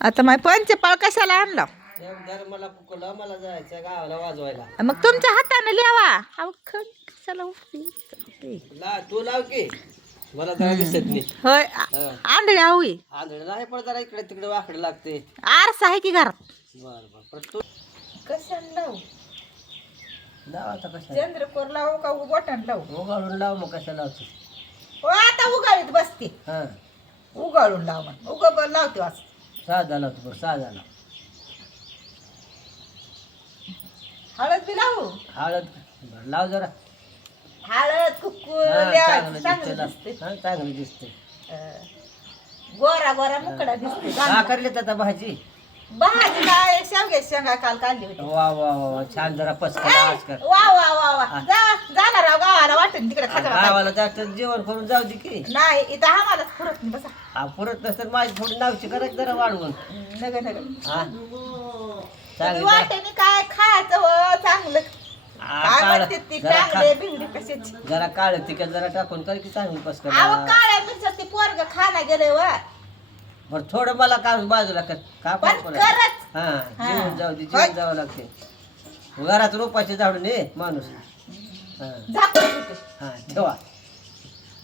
आता माय पंचपाळ कशाला आणला मला फुकलं मला जायचं गावाला वाजवायला. मग तुमच्या हाताने लिहावा अहो कशाला उठली? तू लाव की मला जरा दिसत नाही. होय आंधळी हवी आंधळ नाही पण जरा इकडे तिकडे वाकडे लागते. आरसा आहे की घरात? बर बर पण तू कशाला लावू? लाव आता कशा चंद्रकोर लावू का बोटान लावू? उगाळून लाव मग कशा लावतो. हो आता उगाळीत बसते. हा उगाळून लाव मग उगा लावते वाच. साधा लावतो बरं साधा लाव. हळद बी लावू? हळद बरं लाव जरा. हळद कुक्कू चांगलं चांगलं दिसते दिसते. हा चांगलं दिसते. गोरा गोरा मुकडा दिसते. हा करले आता भाजी. भाजी काय शेवग्याची शेंगा काल काढली होती. वा वा वा छान जरा पसका आवाज कर. वा वा वा वा जाणार राव गावाला वाटेल तिकडे खतरा गावाला जायचं जेवण करून जाऊ दे की. नाही इथं आम्हाला पुरत नाही बसा. हा पुरत नसतं माझी थोडी नावची करायची जरा वाढवून. नग नग हा चांगली वाटेने काय खायचं व चांगलं काय म्हणते ती चांगले भिंडी कशाची. जरा काळ तिकट जरा टाकून कर की चांगली पसका. अहो काळ्या मिरच्या ते पोरग खाना गेले व बरं थोडं मला काढून बाजूला कर का पण करत हा जेवण जाऊ दे जेवण जावं लागते. घरात रोपाचे झाडून ये माणूस. हा झाकून हा ठेवा.